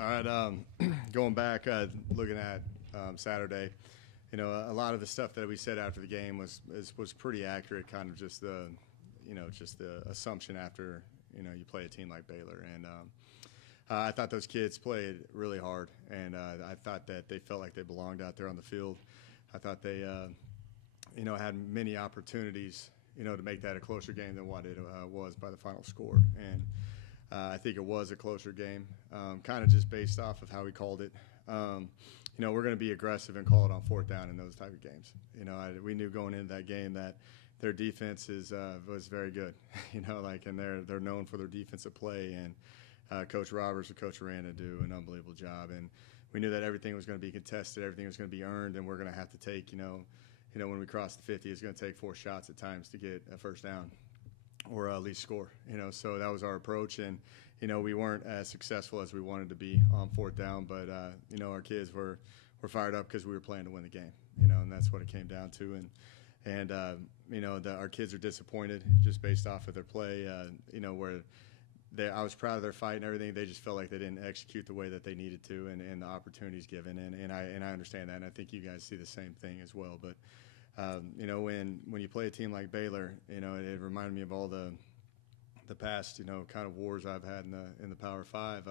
All right, going back, looking at Saturday, a lot of the stuff that we said after the game was pretty accurate. Kind of just the assumption after you play a team like Baylor, and I thought those kids played really hard, and I thought that they felt like they belonged out there on the field. I thought they had many opportunities to make that a closer game than what it was by the final score, and I think it was a closer game, kind of just based off of how we called it. We're going to be aggressive and call it on fourth down in those type of games. We knew going into that game that their defense was very good. And they're known for their defensive play, and Coach Roberts and Coach Aranda do an unbelievable job. And we knew that everything was going to be contested, everything was going to be earned, and we're going to have to take, when we cross the 50, it's going to take 4 shots at times to get a first down, or at least score. So that was our approach, and we weren't as successful as we wanted to be on fourth down, but our kids were fired up because we were playing to win the game, and that's what it came down to. And our kids are disappointed just based off of their play. I was proud of their fight and everything. They just felt like they didn't execute the way that they needed to, and the opportunities given. And I understand that, and I think you guys see the same thing as well. But when you play a team like Baylor, it reminded me of all the past kind of wars I've had in the Power Five.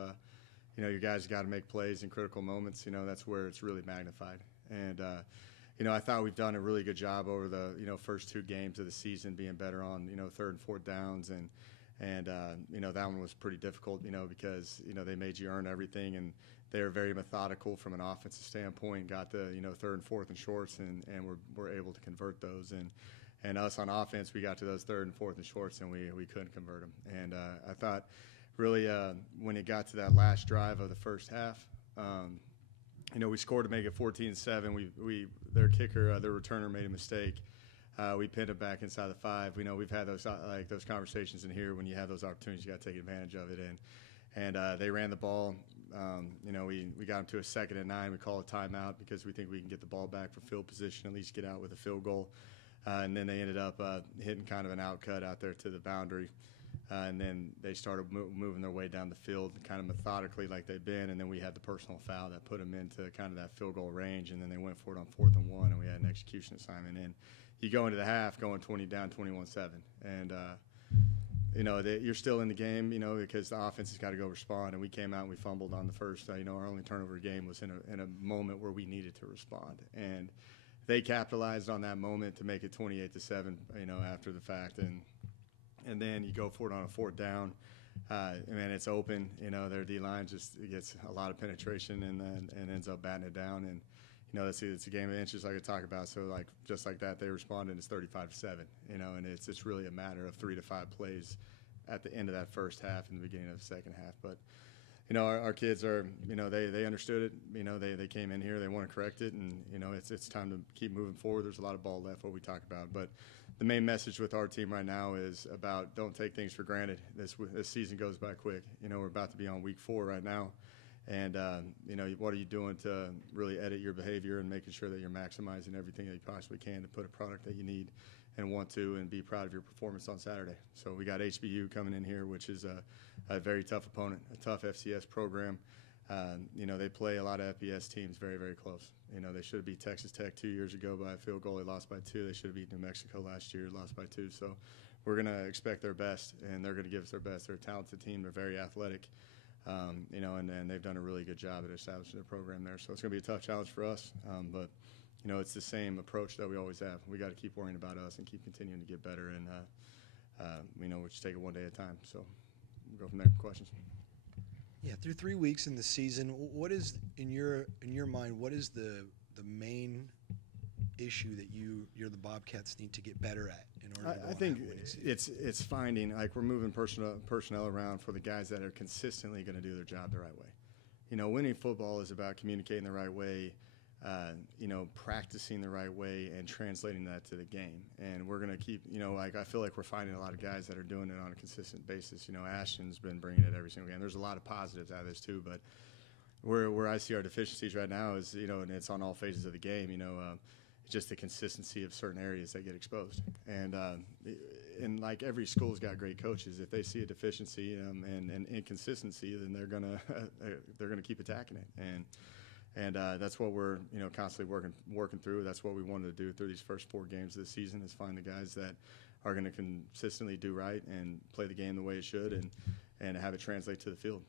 Your guys got to make plays in critical moments. That's where it's really magnified. And I thought we've done a really good job over the first 2 games of the season, being better on third and fourth downs, and that one was pretty difficult because they made you earn everything, and they were very methodical from an offensive standpoint. Got the third and fourth and shorts, and we're able to convert those. And us on offense, we got to those third and fourth and shorts, and we couldn't convert them. And I thought really when it got to that last drive of the first half, we scored to make it 14-7. Their kicker, their returner made a mistake. We pinned it back inside the 5. We've had those conversations in here. When you have those opportunities, you got to take advantage of it. And they ran the ball. We got them to a 2nd and 9. We call a timeout because we think we can get the ball back for field position, at least get out with a field goal. And then they ended up hitting kind of an outcut out there to the boundary. And then they started moving their way down the field kind of methodically like they've been. And then we had the personal foul that put them into kind of that field goal range. And then they went for it on 4th and 1, and we had an execution assignment. And you go into the half going 20 down, 21-7. And, you're still in the game, because the offense has got to go respond. And we came out and we fumbled on the first. Our only turnover game was in a moment where we needed to respond. And they capitalized on that moment to make it 28-7, after the fact. And then you go for it on a 4th down. And it's open. Their D-line just gets a lot of penetration and ends up batting it down. And, it's a game of inches like I talk about. So, just like that, they responded. It's 35-7, and it's really a matter of 3 to 5 plays at the end of that first half and the beginning of the second half. But, our kids are, they understood it. They came in here. They want to correct it, and, it's time to keep moving forward. There's a lot of ball left, what we talk about. But the main message with our team right now is about don't take things for granted. This season goes by quick. We're about to be on week 4 right now. And, what are you doing to really edit your behavior and making sure that you're maximizing everything that you possibly can to put a product that you need and want to, and be proud of your performance on Saturday. So we got HBU coming in here, which is a very tough opponent, a tough FCS program. They play a lot of FBS teams very, very close. They should have beat Texas Tech 2 years ago by a field goal. They lost by 2. They should have beat New Mexico last year, lost by 2. So we're going to expect their best, and they're going to give us their best. They're a talented team. They're very athletic. And they've done a really good job at establishing their program there. So it's going to be a tough challenge for us. But it's the same approach that we always have. We got to keep worrying about us and keep continuing to get better. And, we'll just take it one day at a time. So we'll go from there. Questions? Yeah, through 3 weeks in the season, what is, in your mind, what is the main issue that the Bobcats need to get better at in order to I think it's finding, we're moving personnel around for the guys that are consistently going to do their job the right way. Winning football is about communicating the right way, practicing the right way, and translating that to the game. And we're going to keep, I feel like we're finding a lot of guys that are doing it on a consistent basis. Ashton's been bringing it every single game. There's a lot of positives out of this too, but where I see our deficiencies right now is, and it's on all phases of the game, just the consistency of certain areas that get exposed. And and like every school's got great coaches. If they see a deficiency and inconsistency, then they're gonna keep attacking it. And that's what we're constantly working through. That's what we wanted to do through these first 4 games of the season, is find the guys that are going to consistently do right and play the game the way it should, and have it translate to the field.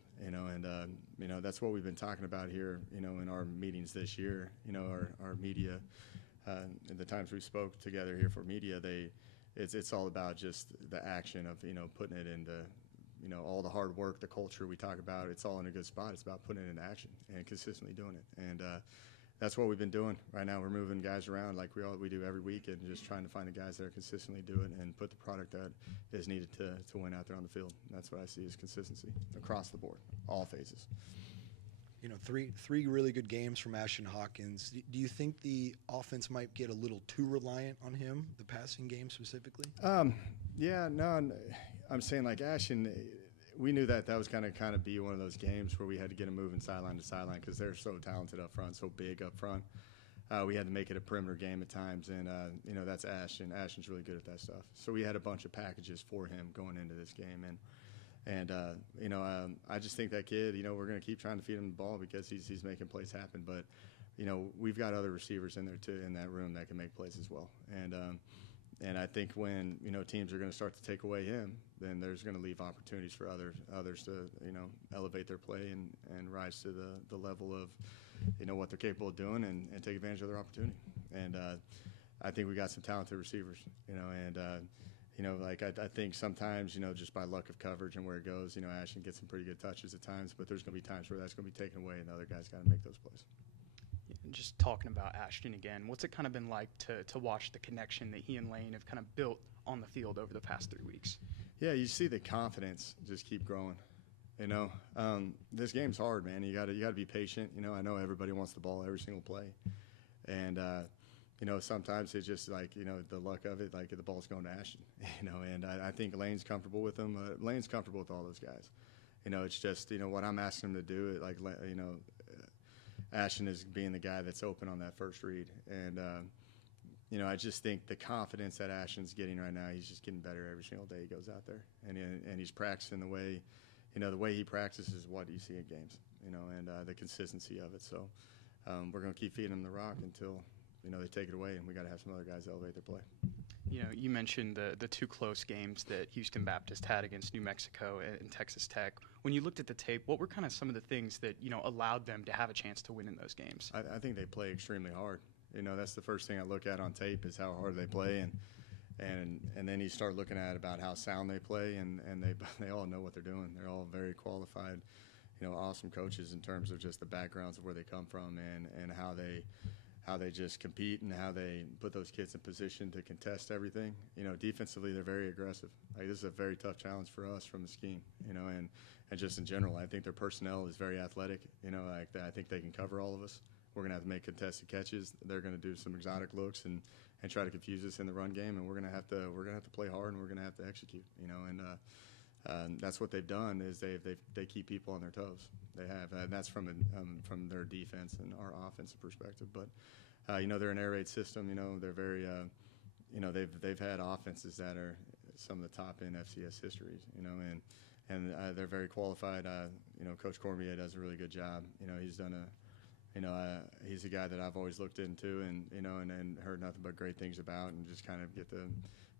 That's what we've been talking about here, in our meetings this year. Our media, the times we spoke together here for media, it's all about just the action of putting it into all the hard work, the culture we talk about. It's all in a good spot. It's about putting it into action and consistently doing it. And that's what we've been doing right now. We're moving guys around like we do every week, and just trying to find the guys that are consistently do it and put the product that is needed to win out there on the field. And that's what I see as consistency across the board, all phases. Three really good games from Ashton Hawkins. Do you think the offense might get a little too reliant on him, the passing game specifically? Yeah, no, I'm saying like Ashton, we knew that was kind of be one of those games where we had to get him moving sideline to sideline because they're so talented up front, so big up front. We had to make it a perimeter game at times, and that's Ashton. Ashton's really good at that stuff. So we had a bunch of packages for him going into this game, and I just think that kid, we're going to keep trying to feed him the ball because he's making plays happen. But we've got other receivers in there too, in that room, that can make plays as well. And I think when teams are going to start to take away him, then there's going to leave opportunities for others to elevate their play and rise to the level of what they're capable of doing and take advantage of their opportunity. And I think we got some talented receivers, I think sometimes just by luck of coverage and where it goes, Ashton gets some pretty good touches at times, but there's going to be times where that's going to be taken away and the other guys got to make those plays. And just talking about Ashton again, what's it kind of been like to watch the connection that he and Lane have kind of built on the field over the past 3 weeks? Yeah, you see the confidence just keep growing. This game's hard, man. You got to be patient. I know everybody wants the ball every single play, and sometimes it's just like the luck of it, like the ball's going to Ashton. And I think Lane's comfortable with him. Lane's comfortable with all those guys. It's just what I'm asking him to do. Ashton is being the guy that's open on that first read, and I just think the confidence that Ashton's getting right now, he's just getting better every single day he goes out there, and he's practicing the way, the way he practices is what you see in games, and the consistency of it. So we're going to keep feeding him the rock until they take it away, and we got to have some other guys elevate their play. You mentioned the 2 close games that Houston Baptist had against New Mexico and Texas Tech. When you looked at the tape, what were kind of some of the things that allowed them to have a chance to win in those games? I think they play extremely hard. That's the first thing I look at on tape is how hard they play, and then you start looking at about how sound they play, and they all know what they're doing. They're all very qualified, awesome coaches in terms of just the backgrounds of where they come from and how they just compete and how they put those kids in position to contest everything. Defensively, they're very aggressive. This is a very tough challenge for us from the scheme, and just in general, I think their personnel is very athletic. I think they can cover all of us. We're going to have to make contested catches. They're going to do some exotic looks and try to confuse us in the run game, and we're going to have to play hard, and we're going to have to execute. And that's what they've done is they keep people on their toes. They have, and that's from their defense and our offensive perspective. But they're an air raid system. They're very they've had offenses that are some of the top in FCS histories. And they're very qualified. Coach Cormier does a really good job. He's done he's a guy that I've always looked into and heard nothing but great things about, and just kind of get to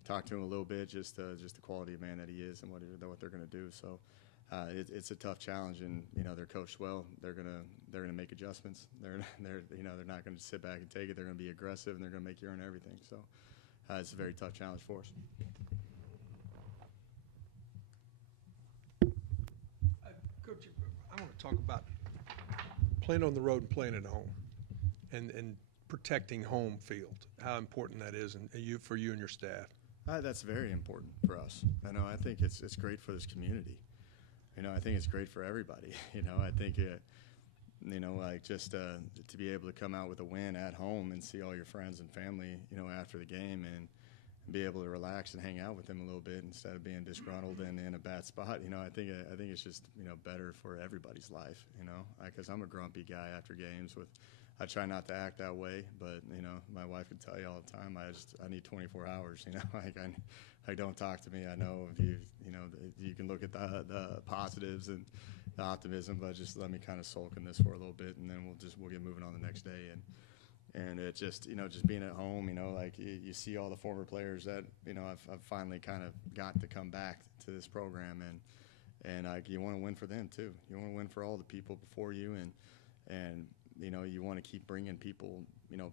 talk to him a little bit, just the quality of man that he is and what they're going to do. So it's a tough challenge, and they're coached well. They're gonna make adjustments. They're not going to sit back and take it. They're going to be aggressive, and they're going to make you earn everything. So it's a very tough challenge for us. Coach, I want to talk about playing on the road and playing at home, and protecting home field. How important that is, and for you and your staff. That's very important for us. I think it's great for this community. I think it's great for everybody. I think just to be able to come out with a win at home and see all your friends and family, after the game, and be able to relax and hang out with them a little bit instead of being disgruntled and in a bad spot. I think it's just better for everybody's life. Because I'm a grumpy guy after games with I try not to act that way, but my wife would tell you all the time, I need 24 hours. Like don't talk to me. I know you can look at the positives and the optimism, but just let me kind of sulk in this for a little bit, and then we'll get moving on the next day. And it just just being at home, like you see all the former players that I've finally kind of got to come back to this program, and you want to win for them too. You want to win for all the people before you, and you want to keep bringing people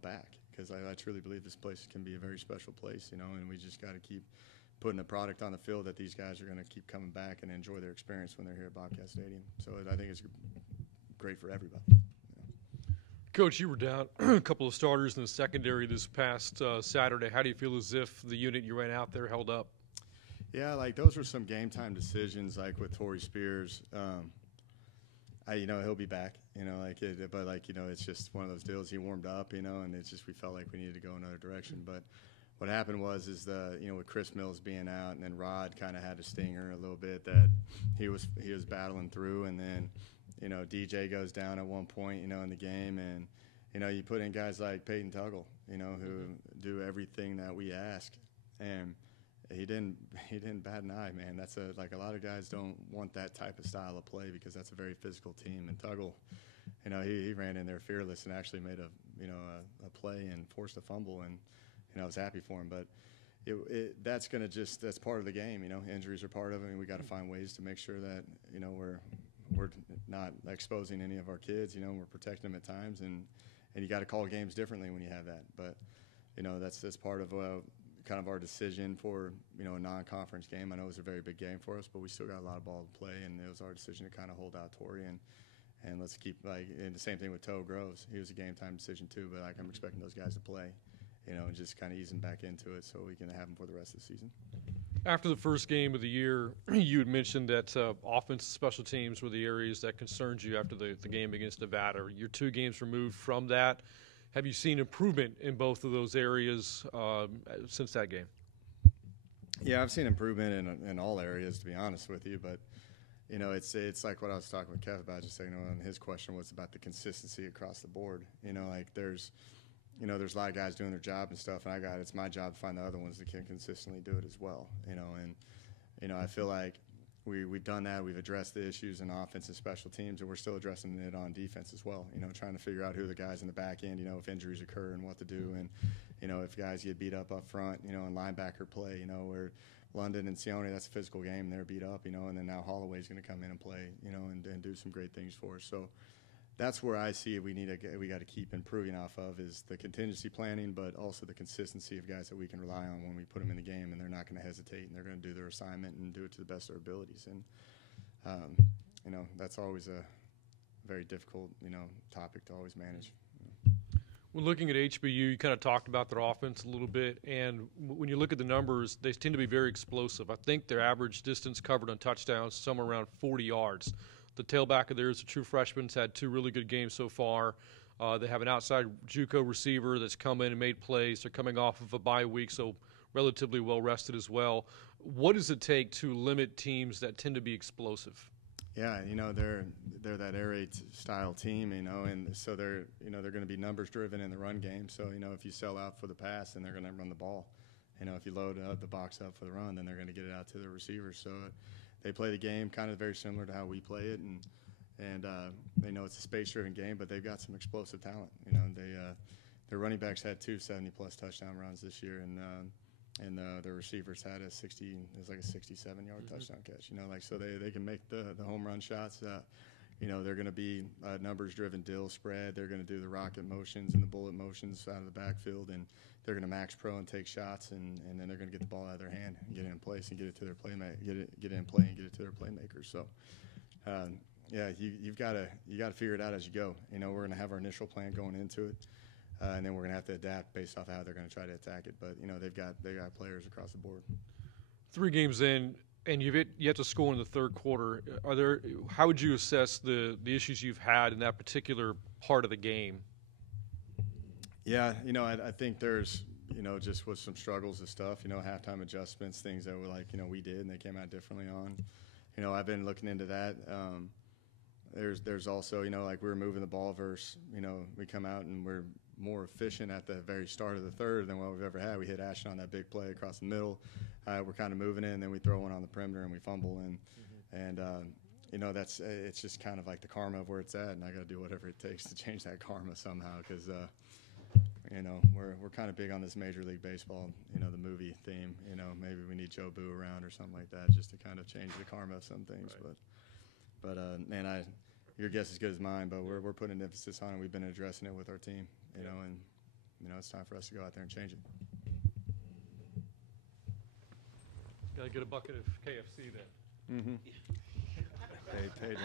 back, because I truly believe this place can be a very special place, and we just got to keep putting a product on the field that these guys are going to keep coming back and enjoy their experience when they're here at Bobcat Stadium. So I think it's great for everybody. Coach, you were down a couple of starters in the secondary this past Saturday. How do you feel as if the unit you ran out there held up? Yeah, like those were some game time decisions, like with Torrey Spears. He'll be back, it's just one of those deals. He warmed up, and it's just we felt like we needed to go another direction. But what happened was with Chris Mills being out, and then Rod kind of had a stinger a little bit that he was battling through, and then DJ goes down at one point, in the game, and you put in guys like Peyton Tuggle, who do everything that we ask, and he didn't bat an eye, man. That's a lot of guys don't want that type of style of play, because that's a very physical team. And Tuggle, he ran in there fearless and actually made a play and forced a fumble, and I was happy for him. But that's part of the game. Injuries are part of it, and we got to find ways to make sure that we're not exposing any of our kids. We're protecting them at times, and you got to call games differently when you have that. But that's part of kind of our decision for a non-conference game. I know it was a very big game for us, but we still got a lot of ball to play, and it was our decision to kind of hold out Torrey and let's keep and the same thing with Toe Groves. He was a game time decision too, but I'm expecting those guys to play, and just kind of ease them back into it so we can have them for the rest of the season. After the first game of the year, you had mentioned that offense and special teams were the areas that concerned you after the game against Nevada. You're 2 games removed from that. Have you seen improvement in both of those areas since that game? Yeah, I've seen improvement in all areas, to be honest with you. But it's like what I was talking with Kev about just saying. And his question was about the consistency across the board. There's a lot of guys doing their job and stuff, and it's my job to find the other ones that can consistently do it as well. I feel like we've done that. We've addressed the issues in offense and special teams, and we're still addressing it on defense as well. Trying to figure out who the guys in the back end, if injuries occur and what to do, and if guys get beat up front, and linebacker play, where London and Sione, that's a physical game, they're beat up, and then now Holloway's going to come in and play, and do some great things for us. So that's where I see we got to keep improving off of is the contingency planning, but also the consistency of guys that we can rely on when we put them in the game, and they're not going to hesitate, and they're going to do their assignment and do it to the best of their abilities. And that's always a very difficult topic to always manage. When looking at HBU, you kind of talked about their offense a little bit, and when you look at the numbers, they tend to be very explosive. I think their average distance covered on touchdowns is somewhere around 40 yards. The tailback of theirs, a true freshman, has had 2 really good games so far. They have an outside JUCO receiver that's come in and made plays. They're coming off of a bye week, so relatively well rested as well. What does it take to limit teams that tend to be explosive? Yeah, they're that air raid style team, and so they're going to be numbers driven in the run game. So if you sell out for the pass, then they're going to run the ball. If you load the box up for the run, then they're going to get it out to the receivers. So they play the game kind of very similar to how we play it, and they know it's a space-driven game, but they've got some explosive talent. Their running backs had 2 70-plus touchdown runs this year, and their receivers had a 67-yard touchdown catch. So they can make the home run shots. They're going to be numbers-driven deal spread. They're going to do the rocket motions and the bullet motions out of the backfield, and they're going to max pro and take shots, and then they're going to get the ball out of their hand and get it in place and get it to their get it in play and get it to their playmakers. So, you got to figure it out as you go. We're going to have our initial plan going into it, and then we're going to have to adapt based off how they're going to try to attack it. But they've got players across the board. 3 games in, and you've yet to score in the third quarter. How would you assess the issues you've had in that particular part of the game? Yeah, I think there's, just with some struggles and stuff, halftime adjustments, things that were like, we did and they came out differently on. I've been looking into that. there's also, like we were moving the ball versus, we come out and we're more efficient at the very start of the third than what we've ever had. We hit Ashton on that big play across the middle. We're kind of moving in, and then we throw one on the perimeter and we fumble. And it's just kind of like the karma of where it's at, and I got to do whatever it takes to change that karma somehow because, we're kind of big on this Major League Baseball, the movie theme. Maybe we need Joe Boo around or something like that just to kind of change the karma of some things. Right. But man, your guess is as good as mine. But we're putting an emphasis on it. We've been addressing it with our team, and it's time for us to go out there and change it. Got to get a bucket of KFC then. Mm-hmm. Paid.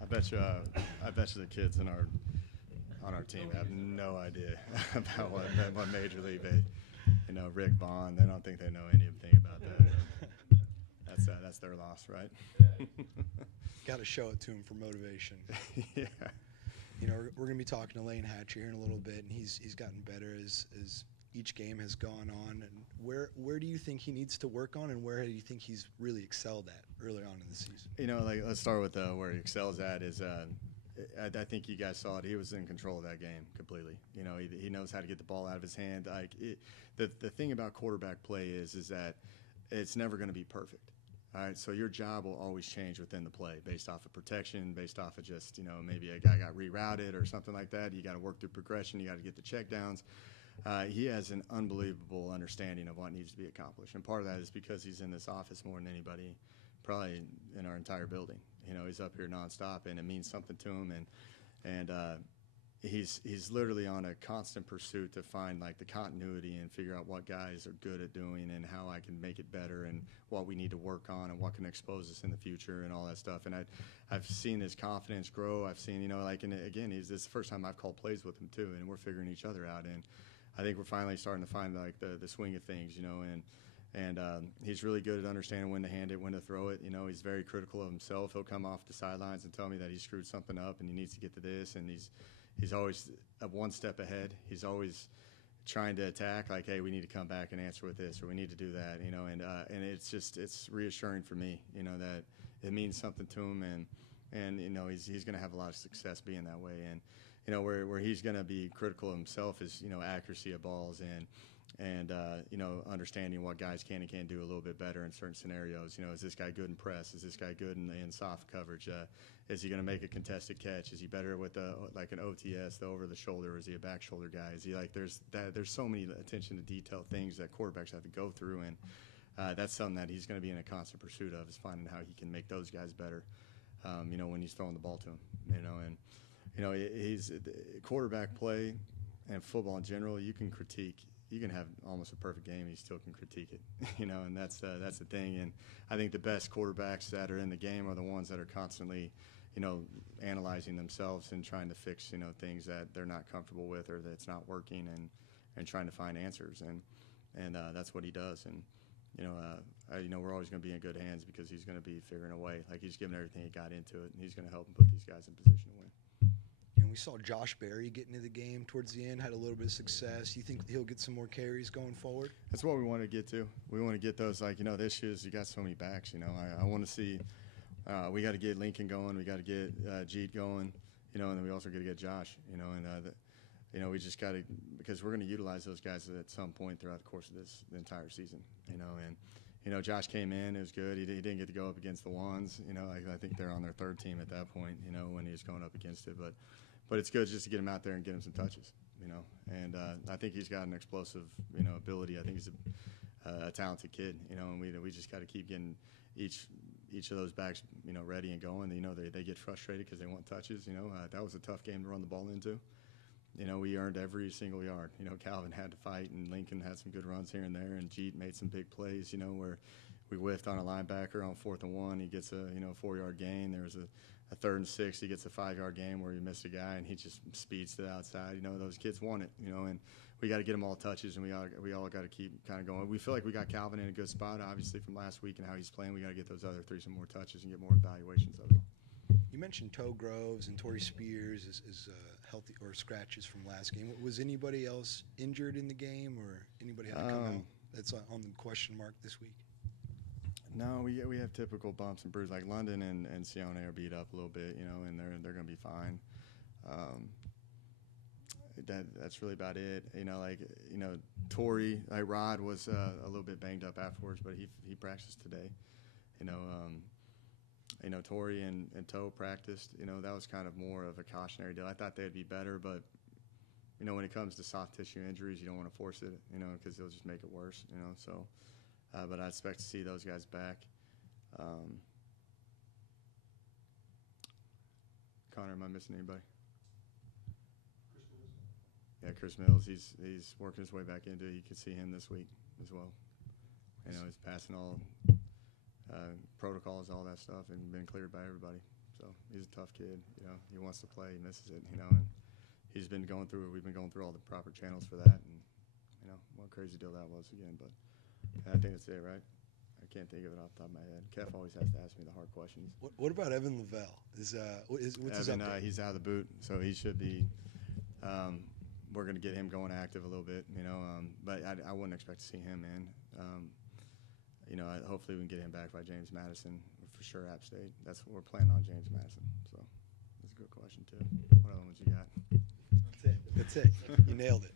I bet you the kids on our team have no idea about what Major League, Rick Vaughn. They don't think they know anything about that. That's their loss, right? Got to show it to him for motivation. Yeah. We're going to be talking to Elaine Hatcher here in a little bit, and he's gotten better as each game has gone on. And where do you think he needs to work on, and where do you think he's really excelled at early on in the season? Let's start with where he excels at is I think you guys saw it. He was in control of that game completely. He knows how to get the ball out of his hand. The thing about quarterback play is that it's never going to be perfect. All right, so your job will always change within the play based off of protection, based off of just, maybe a guy got rerouted or something like that. You got to work through progression. You got to get the check downs. He has an unbelievable understanding of what needs to be accomplished. And part of that is because he's in this office more than anybody probably in our entire building. He's up here nonstop, and it means something to him. And he's literally on a constant pursuit to find like the continuity and figure out what guys are good at doing and how I can make it better and what we need to work on and what can expose us in the future and all that stuff. And I've seen his confidence grow. I've seen, and again, this is the first time I've called plays with him too, and we're figuring each other out. And I think we're finally starting to find like the swing of things, and he's really good at understanding when to hand it, when to throw it. He's very critical of himself. He'll come off the sidelines and tell me that he screwed something up and he needs to get to this, and he's always one step ahead. He's always trying to attack, like, hey, we need to come back and answer with this, or we need to do that, and it's reassuring for me, that it means something to him, and he's going to have a lot of success being that way. And where he's going to be critical of himself is accuracy of balls and understanding what guys can and can't do a little bit better in certain scenarios. Is this guy good in press? Is this guy good in soft coverage? Is he going to make a contested catch? Is he better with like an OTS, the over the shoulder? Or is he a back shoulder guy? Is he like there's so many attention to detail things that quarterbacks have to go through, and that's something that he's going to be in a constant pursuit of, is finding how he can make those guys better. When he's throwing the ball to him, he's quarterback play and football in general. You can critique. You can have almost a perfect game and you still can critique it, and that's the thing. And I think the best quarterbacks that are in the game are the ones that are constantly, analyzing themselves and trying to fix, things that they're not comfortable with or that's not working, and trying to find answers. And that's what he does. And, we're always going to be in good hands because he's going to be figuring a way. Like, he's given everything he got into it, and he's going to help him put these guys in position to win. We saw Josh Berry get into the game towards the end, had a little bit of success. You think he'll get some more carries going forward? That's what we want to get to. We want to get those, this year's, you got so many backs, I want to see, we got to get Lincoln going. We got to get Jeet going, and then we also got to get Josh, and we just got to, because we're going to utilize those guys at some point throughout the course of the entire season, and Josh came in, it was good. He didn't get to go up against the Wands, I think they're on their third team at that point, when he was going up against it, but it's good just to get him out there and get him some touches, and I think he's got an explosive, ability. I think he's a talented kid, and we just got to keep getting each of those backs, ready and going. They get frustrated because they want touches. That was a tough game to run the ball into. We earned every single yard. Calvin had to fight, and Lincoln had some good runs here and there, and Jeet made some big plays, where we whiffed on a linebacker on 4th and 1. He gets a 4-yard gain. There was a 3rd and 6. He gets a 5-yard gain where he missed a guy, and he just speeds to the outside. Those kids want it, and we got to get them all touches, and we all got to keep kind of going. We feel like we got Calvin in a good spot, obviously, from last week and how he's playing. We got to get those other 3 some more touches and get more evaluations of them. You mentioned Toe Groves and Torrey Spears is healthy or scratches from last game. Was anybody else injured in the game, or anybody had to come out that's on the question mark this week? No, we have typical bumps and bruises. Like London and Sione are beat up a little bit, you know, and they're going to be fine. That's really about it. You know, like, you know, Torrey, like Rod was a little bit banged up afterwards, but he practiced today. You know, Torrey and Toe practiced. You know, that was kind of more of a cautionary deal. I thought they'd be better, but, you know, when it comes to soft tissue injuries, you don't want to force it, you know, because it'll just make it worse, you know. So, but I expect to see those guys back. Connor, am I missing anybody? Yeah, Chris Mills. He's working his way back into it. You could see him this week as well. You know, he's passing all protocols, all that stuff, and been cleared by everybody. So he's a tough kid. You know, he wants to play. He misses it. You know, and he's been going through. We've been going through all the proper channels for that. And you know, what a crazy deal that was again. But I think that's it, right? I can't think of it off the top of my head. Kev always has to ask me the hard questions. What about Evan Lavelle? What's his Evan, update? he's out of the boot, so he should be. We're going to get him going active a little bit, you know, but I wouldn't expect to see him in. You know, hopefully we can get him back by James Madison, for sure, App State. That's what we're planning on, James Madison. So that's a good question, too. What other ones you got? That's it. You nailed it.